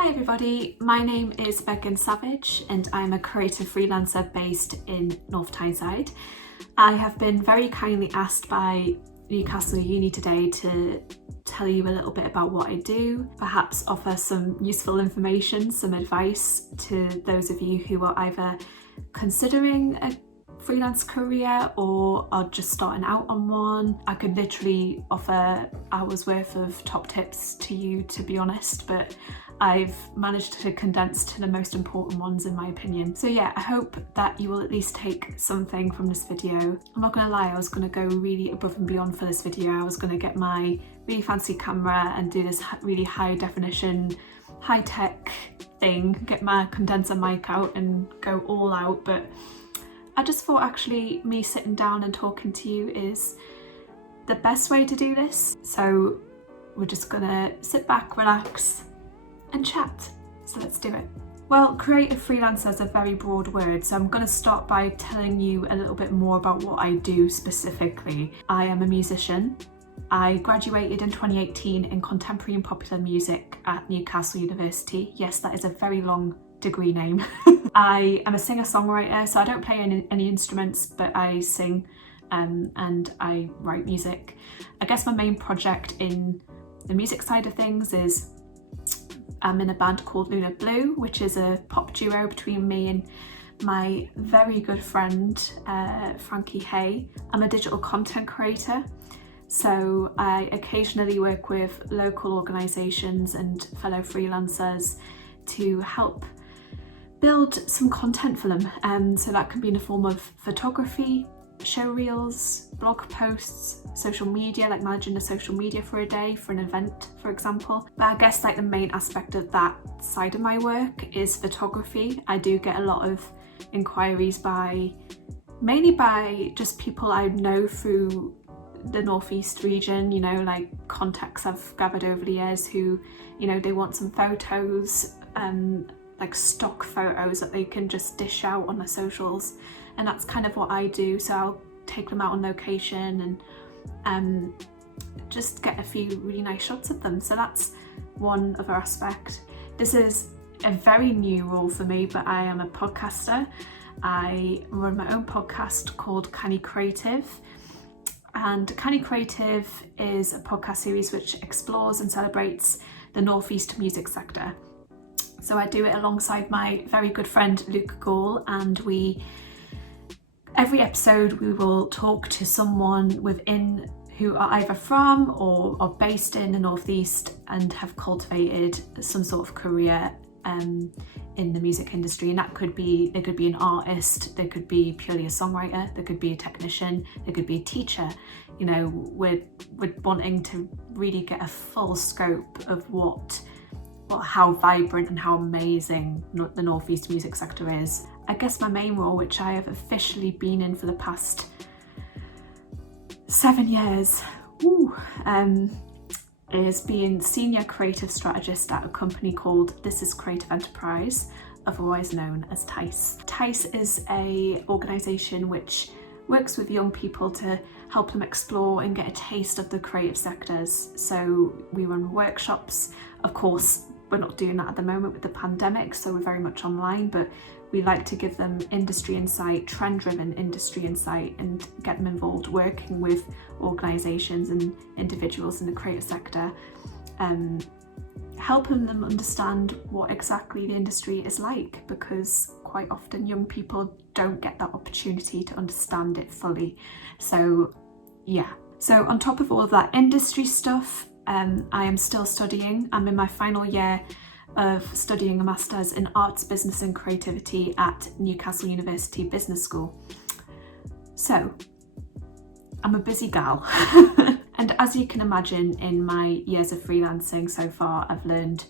Hi everybody, my name is Megan Savage and I'm a creative freelancer based in North Tyneside. I have been very kindly asked by Newcastle Uni today to tell you a little bit about what I do, perhaps offer some useful information, some advice to those of you who are either considering a freelance career or are just starting out on one. I could literally offer hours worth of top tips to you, to be honest, but I've managed to condense to the most important ones in my opinion. So yeah, I hope that you will at least take something from this video. I'm not gonna lie, I was gonna go really above and beyond for this video. I was gonna get my really fancy camera and do this really high definition, high tech thing, get my condenser mic out and go all out, but I just thought actually me sitting down and talking to you is the best way to do this. So we're just gonna sit back, relax, and chat. So let's do it. Well, creative freelancer is a very broad word, so I'm going to start by telling you a little bit more about what I do specifically. I am a musician. I graduated in 2018 in contemporary and popular music at Newcastle University. Yes, that is a very long degree name. I am a singer-songwriter, so I don't play any instruments, but I sing and I write music. I guess my main project in the music side of things is I'm in a band called Lunar Blue, which is a pop duo between me and my very good friend, Frankie Hay. I'm a digital content creator, so I occasionally work with local organisations and fellow freelancers to help build some content for them. So that can be in the form of photography, show reels, blog posts, social media, like managing the social media for a day, for an event, for example. But I guess like the main aspect of that side of my work is photography. I do get a lot of inquiries mainly by just people I know through the Northeast region, you know, like contacts I've gathered over the years who, you know, they want some photos, like stock photos that they can just dish out on their socials. And that's kind of what I do. So I'll take them out on location and just get a few really nice shots of them. So that's one other aspect. This is a very new role for me, but I am a podcaster. I run my own podcast called Canny Creative. And Canny Creative is a podcast series which explores and celebrates the Northeast music sector. So I do it alongside my very good friend Luke Gall, and every episode we will talk to someone within who are either from or are based in the Northeast and have cultivated some sort of career in the music industry. And they could be an artist, they could be purely a songwriter, they could be a technician, they could be a teacher. You know, we're wanting to really get a full scope of how vibrant and how amazing the Northeast music sector is. I guess my main role, which I have officially been in for the past 7 years, is being Senior Creative Strategist at a company called This is Creative Enterprise, otherwise known as TICE. TICE is an organisation which works with young people to help them explore and get a taste of the creative sectors. So we run workshops. Of course, we're not doing that at the moment with the pandemic, so we're very much online, but we like to give them industry insight, trend-driven industry insight, and get them involved working with organisations and individuals in the creative sector, helping them understand what exactly the industry is like, because quite often young people don't get that opportunity to understand it fully. So yeah. So on top of all of that industry stuff, I am still studying. I'm in my final year of studying a Masters in Arts, Business and Creativity at Newcastle University Business School. So I'm a busy gal. And as you can imagine, in my years of freelancing so far, I've learned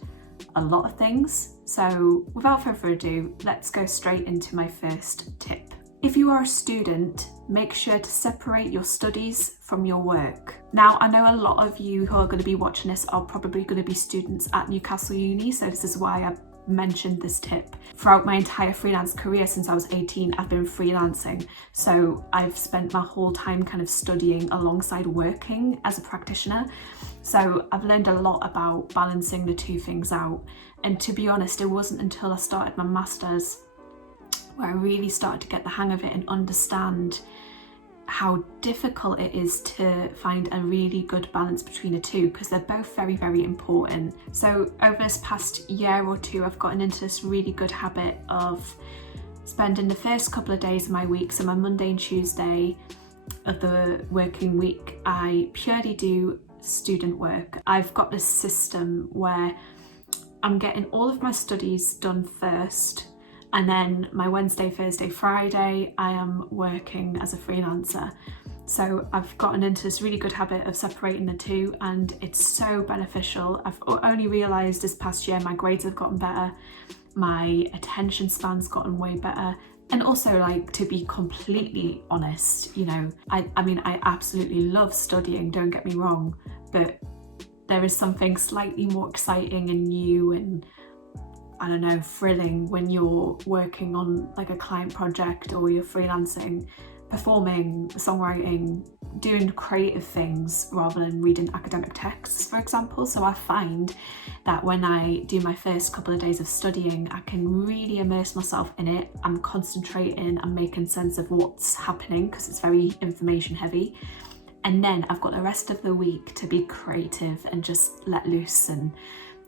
a lot of things. So without further ado, let's go straight into my first tip. If you are a student, make sure to separate your studies from your work. Now, I know a lot of you who are going to be watching this are probably going to be students at Newcastle Uni, so this is why I mentioned this tip. Throughout my entire freelance career since I was 18, I've been freelancing. So I've spent my whole time kind of studying alongside working as a practitioner. So I've learned a lot about balancing the two things out. And to be honest, it wasn't until I started my master's where I really started to get the hang of it and understand how difficult it is to find a really good balance between the two, because they're both very, very important. So over this past year or two, I've gotten into this really good habit of spending the first couple of days of my week, so my Monday and Tuesday of the working week, I purely do student work. I've got this system where I'm getting all of my studies done first, and then my Wednesday, Thursday, Friday, I am working as a freelancer. So I've gotten into this really good habit of separating the two, and it's so beneficial. I've only realised this past year my grades have gotten better, my attention span's gotten way better. And also, like, to be completely honest, you know, I mean, I absolutely love studying, don't get me wrong, but there is something slightly more exciting and new and, I don't know, thrilling when you're working on like a client project, or you're freelancing, performing, songwriting, doing creative things rather than reading academic texts, for example. So I find that when I do my first couple of days of studying, I can really immerse myself in it. I'm concentrating, I'm making sense of what's happening because it's very information heavy. And then I've got the rest of the week to be creative and just let loose and,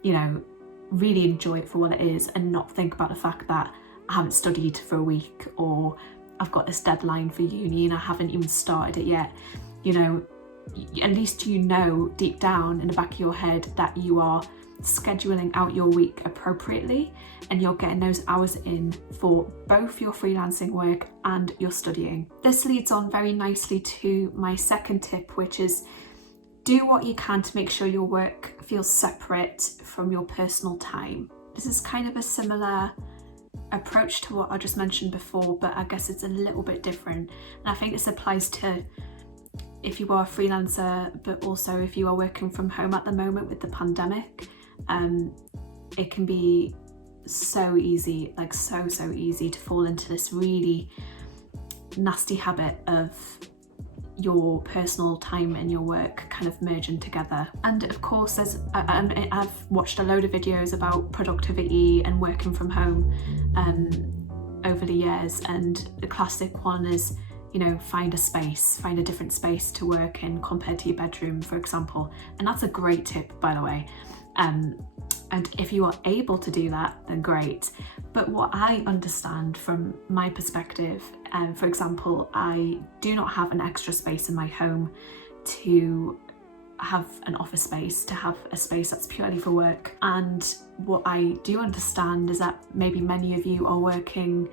you know, really enjoy it for what it is, and not think about the fact that I haven't studied for a week, or I've got this deadline for uni and I haven't even started it yet. You know, at least you know deep down in the back of your head that you are scheduling out your week appropriately, and you're getting those hours in for both your freelancing work and your studying. This leads on very nicely to my second tip, which is do what you can to make sure your work feels separate from your personal time. This is kind of a similar approach to what I just mentioned before, but I guess it's a little bit different. And I think this applies to if you are a freelancer, but also if you are working from home at the moment with the pandemic. It can be so easy, like so easy to fall into this really nasty habit of your personal time and your work kind of merging together. And of course I've watched a load of videos about productivity and working from home over the years, and the classic one is, you know, find a different space to work in compared to your bedroom, for example. And that's a great tip, by the way. And if you are able to do that, then great. But what I understand from my perspective, for example, I do not have an extra space in my home to have an office space, to have a space that's purely for work. And what I do understand is that maybe many of you are working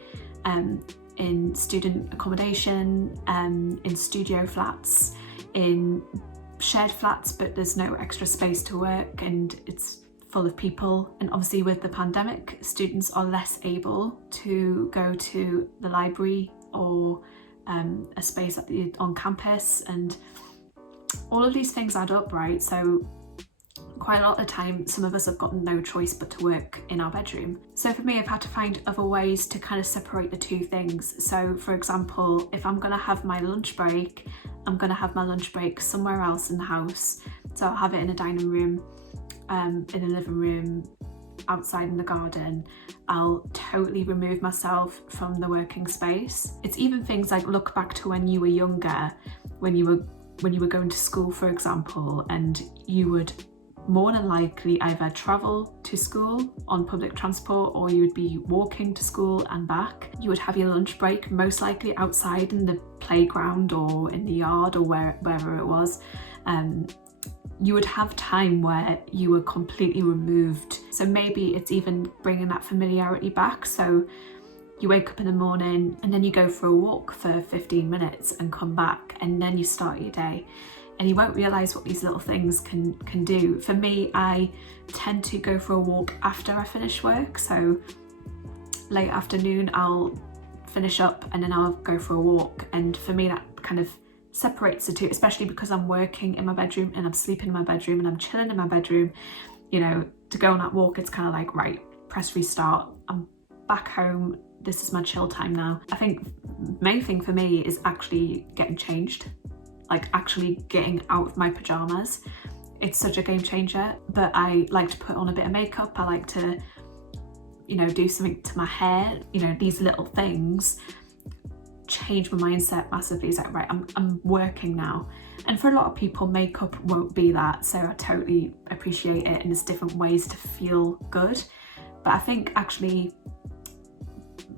in student accommodation, in studio flats, in shared flats, but there's no extra space to work and it's full of people. And obviously with the pandemic, students are less able to go to the library or a space on campus, and all of these things add up, right? So quite a lot of the time, some of us have got no choice but to work in our bedroom. So for me, I've had to find other ways to kind of separate the two things. So for example, if I'm gonna have my lunch break, I'm gonna have my lunch break somewhere else in the house. So I'll have it in a dining room, in a living room, outside in the garden. I'll totally remove myself from the working space. It's even things like, look back to when you were younger, when you were going to school, for example, and you would more than likely either travel to school on public transport, or you would be walking to school and back. You would have your lunch break most likely outside in the playground or in the yard or wherever it was. You would have time where you were completely removed. So maybe it's even bringing that familiarity back. So you wake up in the morning and then you go for a walk for 15 minutes and come back, and then you start your day. And you won't realise what these little things can do. For me, I tend to go for a walk after I finish work. So late afternoon, I'll finish up and then I'll go for a walk. And for me, that kind of separates the two, especially because I'm working in my bedroom and I'm sleeping in my bedroom and I'm chilling in my bedroom. You know, to go on that walk, it's kind of like, right, press restart, I'm back home, this is my chill time now. I think the main thing for me is actually getting changed, like actually getting out of my pajamas. It's such a game changer. But I like to put on a bit of makeup, I like to, you know, do something to my hair. You know, these little things change my mindset massively. It's like, right, I'm working now. And for a lot of people, makeup won't be that, so I totally appreciate it, and there's different ways to feel good. But I think actually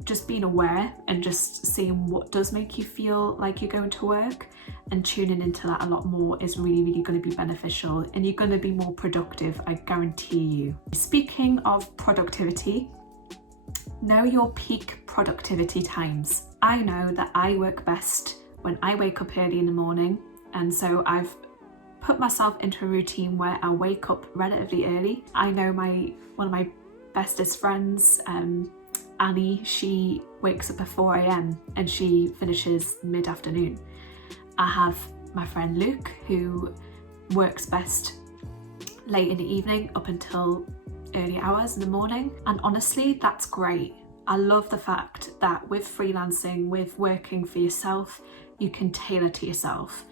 just being aware and just seeing what does make you feel like you're going to work and tuning into that a lot more is really, really going to be beneficial, and you're going to be more productive, I guarantee you. Speaking of productivity, know your peak productivity times. I know that I work best when I wake up early in the morning, and so I've put myself into a routine where I wake up relatively early. I know one of my bestest friends, Annie, she wakes up at 4 a.m. and she finishes mid-afternoon. I have my friend Luke, who works best late in the evening up until early hours in the morning, and honestly, that's great. I love the fact that with freelancing, with working for yourself, you can tailor to yourself.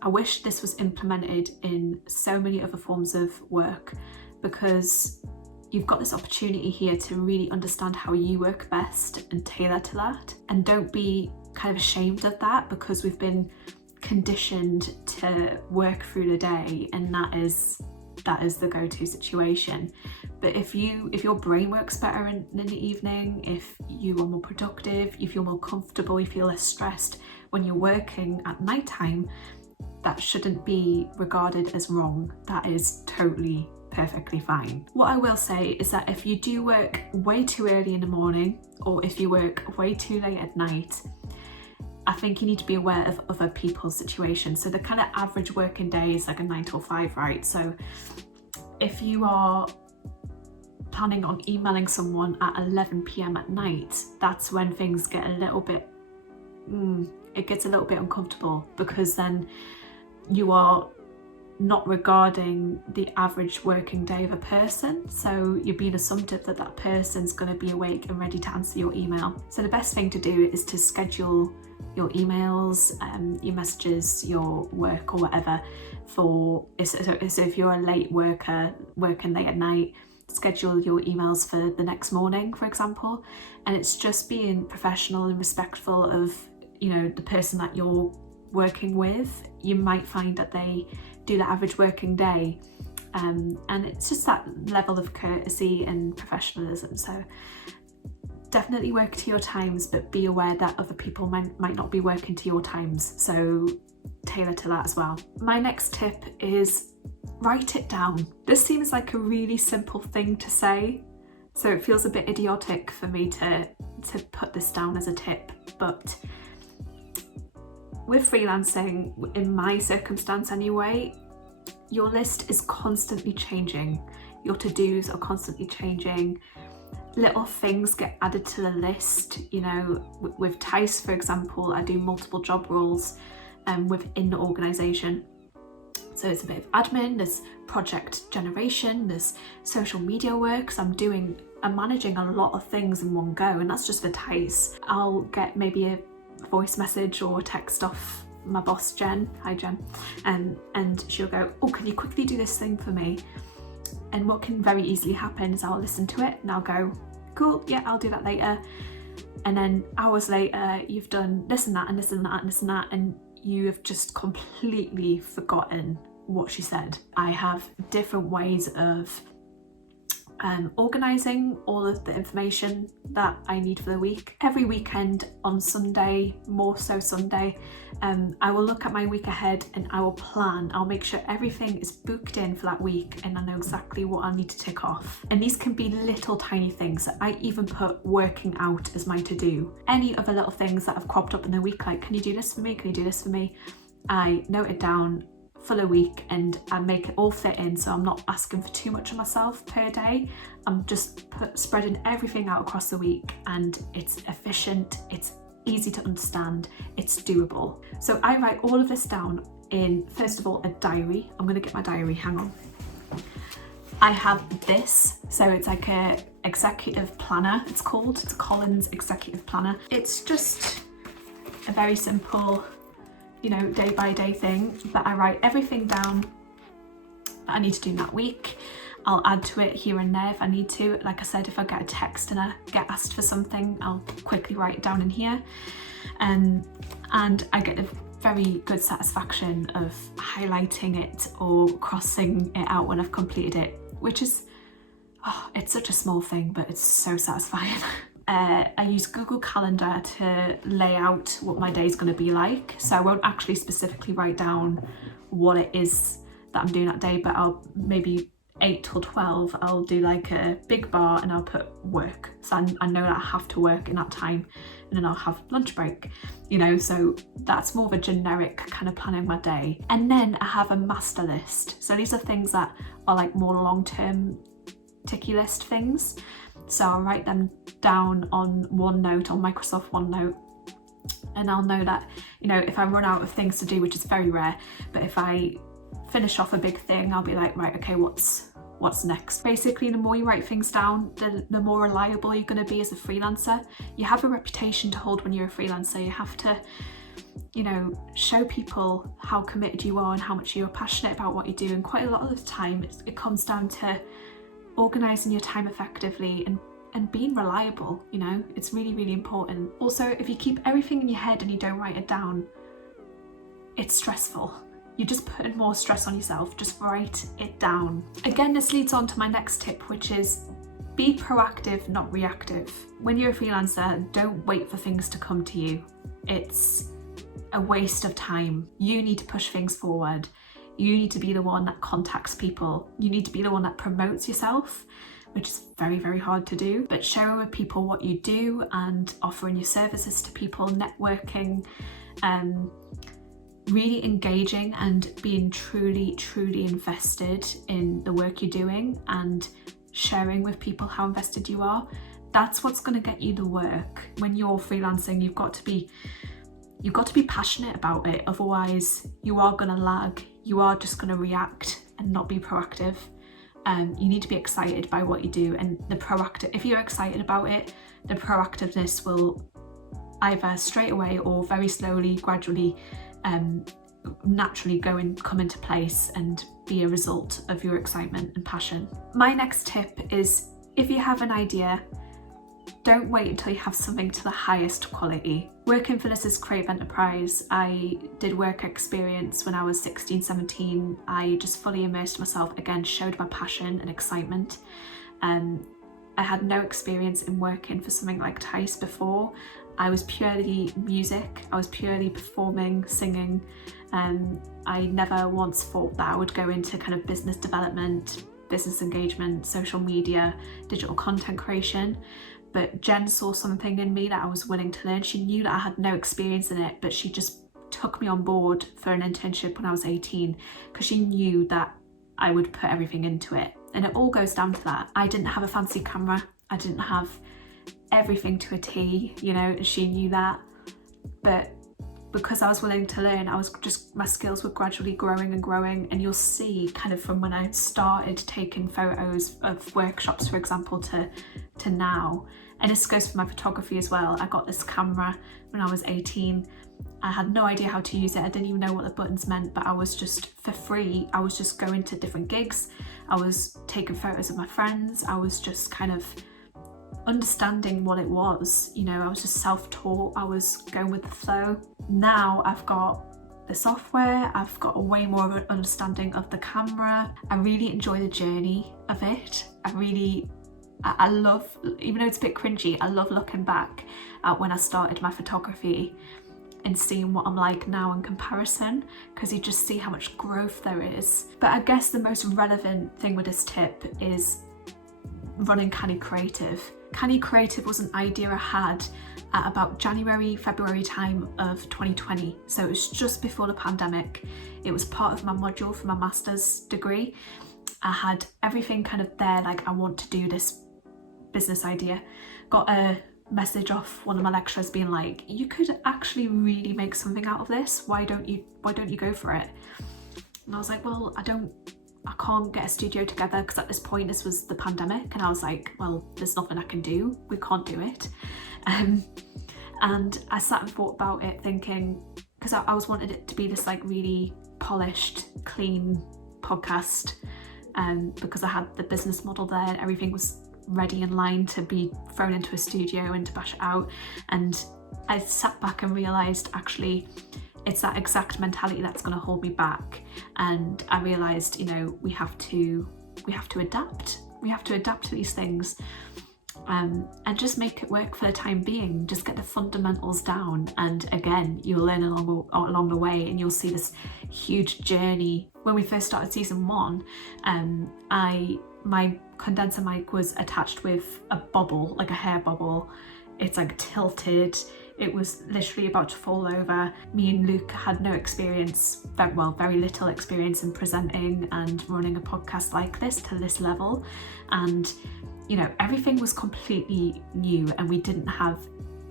I wish this was implemented in so many other forms of work, because you've got this opportunity here to really understand how you work best and tailor to that. And don't be kind of ashamed of that, because we've been conditioned to work through the day, and that is the go-to situation. But if your brain works better in the evening, if you are more productive, you feel more comfortable, you feel less stressed when you're working at nighttime, that shouldn't be regarded as wrong. That is totally perfectly fine. What I will say is that if you do work way too early in the morning, or if you work way too late at night, I think you need to be aware of other people's situations. So the kind of average working day is like a 9 till 5, right? So if you are planning on emailing someone at 11 p.m. at night, that's when things get a little bit, it gets a little bit uncomfortable, because then you are not regarding the average working day of a person. So you're being assumptive that that person's going to be awake and ready to answer your email. So the best thing to do is to schedule your emails, your messages, your work or whatever so if you're a late worker working late at night, schedule your emails for the next morning, for example. And it's just being professional and respectful of, you know, the person that you're working with. You might find that they do the average working day, and it's just that level of courtesy and professionalism. So definitely work to your times, but be aware that other people might not be working to your times, so tailor to that as well. My next tip is write it down. This seems like a really simple thing to say, so it feels a bit idiotic for me to put this down as a tip, but with freelancing, in my circumstance anyway, your list is constantly changing. Your to-dos are constantly changing. Little things get added to the list. You know, with Tice, for example, I do multiple job roles within the organisation. So it's a bit of admin, there's project generation, there's social media work. So I'm managing a lot of things in one go, and that's just for Tice. I'll get maybe a voice message or text off my boss Jen, hi Jen, and she'll go, oh, can you quickly do this thing for me? And what can very easily happen is I'll listen to it and I'll go, cool, yeah, I'll do that later. And then hours later, you've done this and that and this and that and this and that, and you have just completely forgotten what she said. I have different ways of organising all of the information that I need for the week. Every weekend on Sunday, more so Sunday, I will look at my week ahead and I will plan. I'll make sure everything is booked in for that week and I know exactly what I need to tick off. And these can be little tiny things. I even put working out as my to-do. Any other little things that have cropped up in the week, like, can you do this for me? Can you do this for me? I note it down for a week and I make it all fit in, so I'm not asking for too much of myself per day. I'm just spreading everything out across the week, and it's efficient, it's easy to understand, it's doable. So I write all of this down in, first of all, a diary. I'm going to get my diary, hang on. I have this, so it's like a executive planner, it's called. It's Collins Executive Planner. It's just a very simple, you know, day by day thing, but I write everything down that I need to do in that week. I'll add to it here and there if I need to. Like I said, if I get a text and I get asked for something, I'll quickly write it down in here. And I get a very good satisfaction of highlighting it or crossing it out when I've completed it, which is, oh, it's such a small thing, but it's so satisfying. I use Google Calendar to lay out what my day is going to be like. So I won't actually specifically write down what it is that I'm doing that day, but I'll maybe 8 till 12, I'll do like a big bar and I'll put work. So I know that I have to work in that time, and then I'll have lunch break, you know, so that's more of a generic kind of planning my day. And then I have a master list. So these are things that are like more long-term ticky list things. So I'll write them down on OneNote, on Microsoft OneNote, and I'll know that, you know, if I run out of things to do, which is very rare, but if I finish off a big thing, I'll be like, right, okay, what's next? Basically, the more you write things down, the more reliable you're going to be as a freelancer. You have a reputation to hold when you're a freelancer. You have to, you know, show people how committed you are and how much you're passionate about what you do. And quite a lot of the time, it comes down to organising your time effectively and being reliable, you know. It's really, really important. Also, if you keep everything in your head and you don't write it down, it's stressful. You just put more stress on yourself. Just write it down. Again, this leads on to my next tip, which is be proactive, not reactive. When you're a freelancer, don't wait for things to come to you. It's a waste of time. You need to push things forward. You need to be the one that contacts people. You need to be the one that promotes yourself, which is very, very hard to do. But sharing with people what you do and offering your services to people, networking, really engaging and being truly, truly invested in the work you're doing and sharing with people how invested you are. That's what's going to get you the work. When you're freelancing, you've got to be passionate about it. Otherwise, you are going to lag. You are just going to react and not be proactive. You need to be excited by what you do, and if you're excited about it, the proactiveness will either straight away or very slowly, gradually, naturally come into place and be a result of your excitement and passion. My next tip is, if you have an idea, don't wait until you have something to the highest quality. Working for this as Creative Enterprise, I did work experience when I was 16, 17. I just fully immersed myself, again, showed my passion and excitement. I had no experience in working for something like Tice before. I was purely music, I was purely performing, singing. I never once thought that I would go into kind of business development, business engagement, social media, digital content creation. But Jen saw something in me that I was willing to learn. She knew that I had no experience in it, but she just took me on board for an internship when I was 18 because she knew that I would put everything into it. And it all goes down to that. I didn't have a fancy camera. I didn't have everything to a T, you know, and she knew that. But because I was willing to learn, my skills were gradually growing and growing. And you'll see kind of from when I started taking photos of workshops, for example, to now. And this goes for my photography as well. I got this camera when I was 18. I had no idea how to use it. I didn't even know what the buttons meant, but I was just, for free, I was just going to different gigs. I was taking photos of my friends. I was just kind of understanding what it was, you know. I was just self-taught. I was going with the flow. Now I've got the software, I've got a way more of an understanding of the camera. I really enjoy the journey of it. I love, even though it's a bit cringy, I love looking back at when I started my photography and seeing what I'm like now in comparison, because you just see how much growth there is. But I guess the most relevant thing with this tip is running Canny Creative. Canny Creative was an idea I had at about January, February time of 2020. So it was just before the pandemic. It was part of my module for my master's degree. I had everything kind of there, like I want to do this business idea. Got a message off one of my lecturers being like, you could actually really make something out of this. Why don't you go for it? And I was like, well, I don't I can't get a studio together, because at this point this was the pandemic, and I was like, well, there's nothing I can do, we can't do it. And I sat and thought about it, thinking, because I was wanted it to be this like really polished, clean podcast, because I had the business model there, everything was ready in line to be thrown into a studio and to bash it out. And I sat back and realised, actually, it's that exact mentality that's going to hold me back. And I realised, you know, we have to adapt. We have to adapt to these things, and just make it work for the time being. Just get the fundamentals down, and again, you'll learn along the way, and you'll see this huge journey. When we first started season 1, my condenser mic was attached with a bobble, like a hair bobble. It's like tilted. It was literally about to fall over. Me and Luke had no experience, very little experience in presenting and running a podcast like this to this level. And, you know, everything was completely new, and we didn't have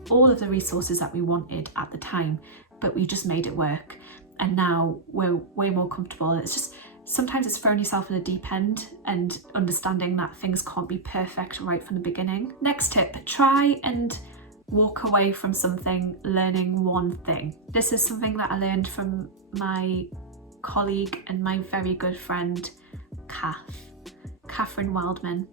all of the resources that we wanted at the time, but we just made it work. And now we're way more comfortable. It's just, sometimes it's throwing yourself in the deep end and understanding that things can't be perfect right from the beginning. Next tip, try and walk away from something learning one thing. This is something that I learned from my colleague and my very good friend, Catherine Wildman.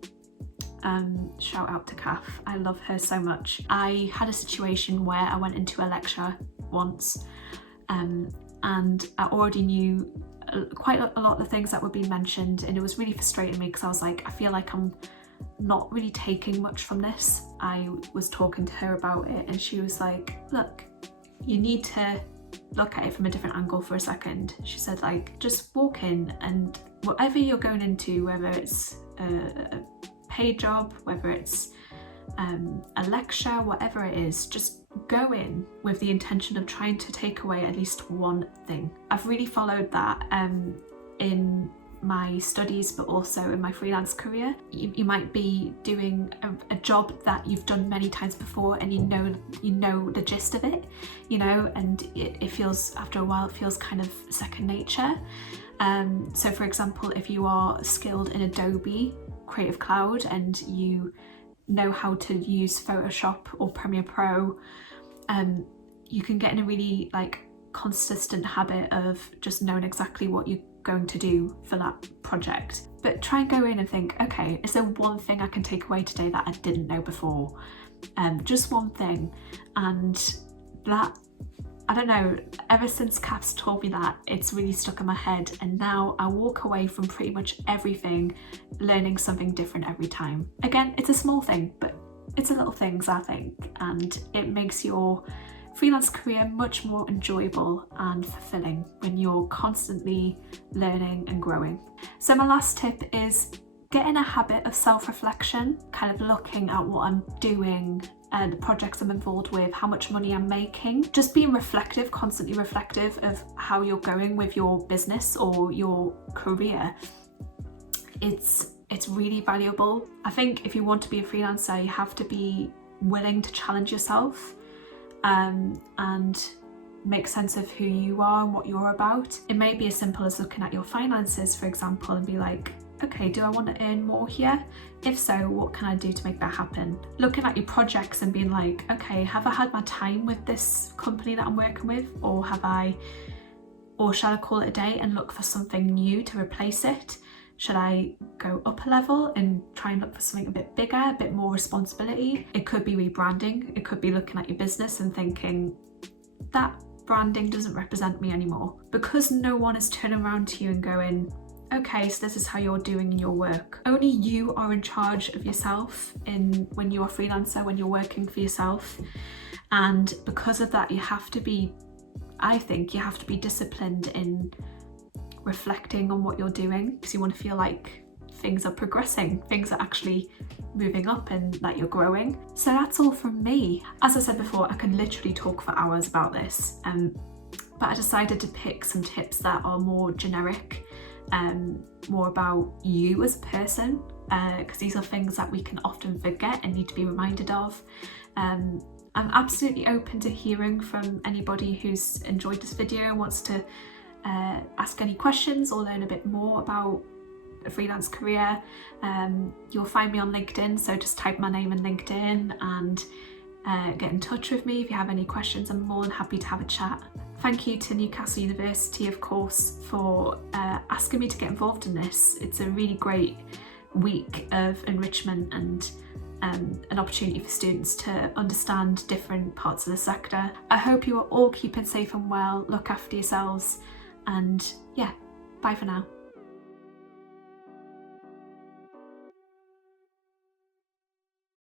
Shout out to Kath, I love her so much. I had a situation where I went into a lecture once, and I already knew quite a lot of the things that were being mentioned, and it was really frustrating me, because I was like, I feel like I'm not really taking much from this. I was talking to her about it, and she was like, look, you need to look at it from a different angle for a second. She said, like, just walk in, and whatever you're going into, whether it's a paid job, whether it's a lecture, whatever it is, just go in with the intention of trying to take away at least one thing. I've really followed that in my studies, but also in my freelance career. You might be doing a job that you've done many times before, and you know the gist of it, you know, and it feels, after a while, it feels kind of second nature. So for example, if you are skilled in Adobe Creative Cloud and you know how to use Photoshop or Premiere Pro, you can get in a really like consistent habit of just knowing exactly what you're going to do for that project. But try and go in and think, okay, is there one thing I can take away today that I didn't know before? Just one thing. And that, I don't know, ever since Caps told me that, it's really stuck in my head, and now I walk away from pretty much everything learning something different every time. Again, it's a small thing, but it's a little things, I think, and it makes your freelance career much more enjoyable and fulfilling when you're constantly learning and growing. So my last tip is get in a habit of self-reflection, kind of looking at what I'm doing and the projects I'm involved with, how much money I'm making, just being reflective, constantly reflective of how you're going with your business or your career. It's really valuable. I think if you want to be a freelancer, you have to be willing to challenge yourself, and make sense of who you are and what you're about. It may be as simple as looking at your finances, for example, and be like, okay, do I want to earn more here? If so, what can I do to make that happen? Looking at your projects and being like, okay, have I had my time with this company that I'm working with, or shall I call it a day and look for something new to replace it? Should I go up a level and try and look for something a bit bigger, a bit more responsibility? It could be rebranding. It could be looking at your business and thinking, that branding doesn't represent me anymore. Because no one is turning around to you and going, okay, so this is how you're doing in your work. Only you are in charge of yourself when you're a freelancer, when you're working for yourself. And because of that, I think you have to be disciplined in reflecting on what you're doing, because you want to feel like things are progressing, things are actually moving up and that you're growing. So that's all from me. As I said before, I could literally talk for hours about this, but I decided to pick some tips that are more generic, more about you as a person, because these are things that we can often forget and need to be reminded of. I'm absolutely open to hearing from anybody who's enjoyed this video and wants to ask any questions or learn a bit more about a freelance career, you'll find me on LinkedIn, so just type my name in LinkedIn and get in touch with me if you have any questions. I'm more than happy to have a chat. Thank you to Newcastle University, of course, for asking me to get involved in this. It's a really great week of enrichment and an opportunity for students to understand different parts of the sector. I hope you are all keeping safe and well, look after yourselves, and yeah, bye for now.